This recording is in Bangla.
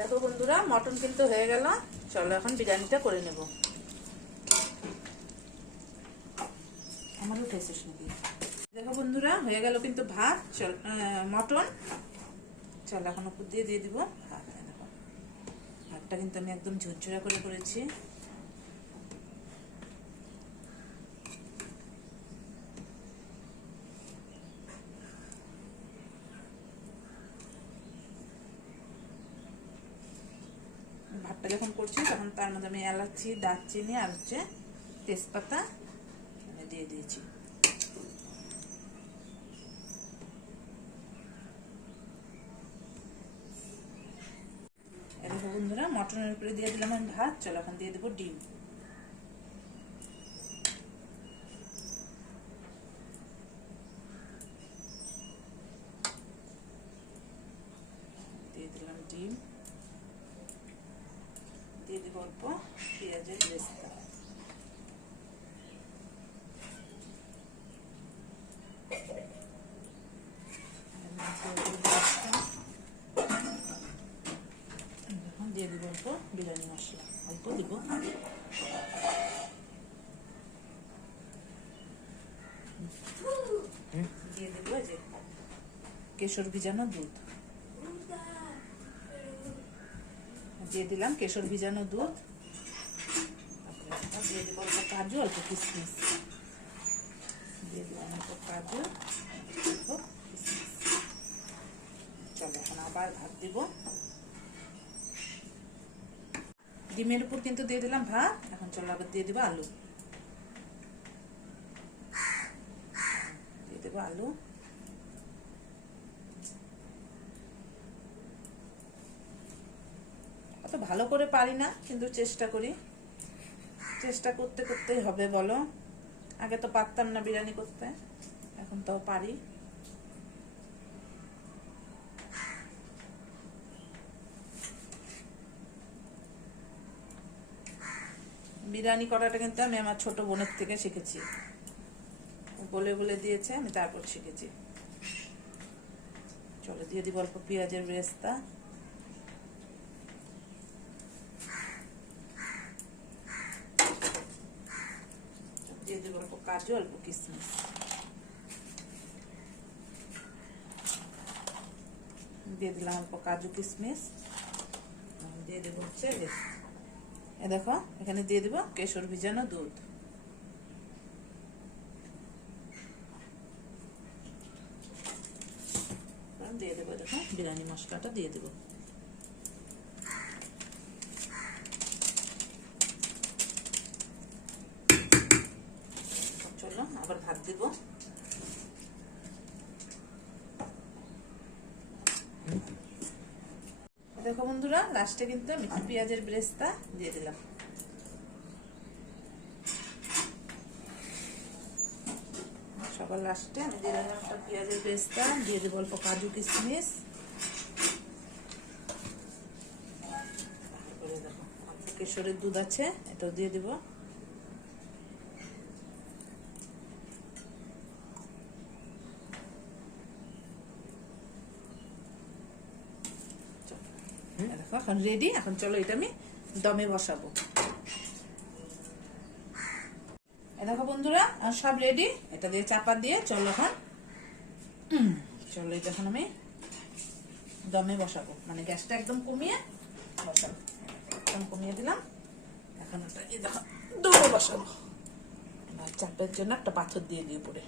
দেখো বন্ধুরা, মটন কিন্তু হয়ে গেল। চলো এখন বিরিয়ানিটা করে নেব। আমারও টেস্ট নাকি। দেখো বন্ধুরা, হয়ে গেল কিন্তু ভাত, মটন। চলো এখন উপর দিয়ে দিব ভাত। দেখো ভাতটা কিন্তু আমি একদম ঝরঝরা করে করেছি। ভাতটা যখন করছি তখন তার মধ্যে আমি এলাচি, দারচিনি আর তেজপাতা দিয়ে দিয়েছি। দেখো বন্ধুরা, মটনের উপরে দিয়ে দিলাম আমি ভাত। চলো এখন দিয়ে দেবো ডিম। দিয়ে দিলাম ডিম, দিয়ে দেবো অল্প পেঁয়াজের বেরেস্তা। দিয়ে দিব অল্প বিরিয়ানি মশলা, অল্প দিব। দিয়ে দেবো যে কেশর ভিজানো দুধ। দিয়ে দিলাম কেশর ভিজানো দুধ। দিয়ে দেবো অল্প কাজু, অল্প কিশমিশ। দিয়ে দিলাম অল্প কাজু, অল্প কিশমিশ। চলো এখন আবার ভাত দিব। ডিমের উপর কিন্তু দিয়ে দিলাম ভাত। এখন চলো আবার দিয়ে দেবো আলু। দিয়ে দেবো আলু। অত ভালো করে পারি না, কিন্তু চেষ্টা করি। চেষ্টা করতে করতেই হবে বলো। আগে তো পারতাম না বিরিয়ানি করতে, এখন তো পারি। বিরিয়ানি করাটা কিন্তু আমি আমার ছোট বোনের থেকে শিখেছি। বলে বলে দিয়েছে, আমি তারপর শিখেছি। চলো দিয়ে দিব অল্প পেঁয়াজের বেরেস্তা। দিয়ে দেবো অল্প কাজু, অল্প কিশমিশ। দিয়ে দিলাম অল্প কাজু কিশমিশ। দিয়ে দেবো দেখো এখানে দিয়ে দেবো কেশর ভিজানো দুধ। দিয়ে দেবো দেখো বিরিয়ানি মশলাটা দিয়ে দেবো। চলো আবার ভাত দিব। দেখো বন্ধুরা, লাস্টে কিন্তু আমি পেঁয়াজের বেরেস্তা দিয়ে দিলাম। সবার লাস্টে আমি দিয়ে দিলাম একটা পেঁয়াজের বেরেস্তা। দিয়ে দেবো অল্প কাজু কিশমিশ। তারপরে দেখো অল্প কেশরের দুধ আছে, এটাও দিয়ে দেবো। দেখো এখন রেডি। এখন চলো এটা আমি দমে বসাবো। দেখো বন্ধুরা, সব রেডি। এটা দিয়ে চাপা দিয়ে চলো এখন এটা এখন আমি দমে বসাবো। মানে গ্যাসটা একদম কমিয়ে বসাবো। একদম কমিয়ে দিলাম। এখন ওটা দেখো দমে বসাবো। চাপের জন্য একটা পাথর দিয়ে দিয়ে পড়ে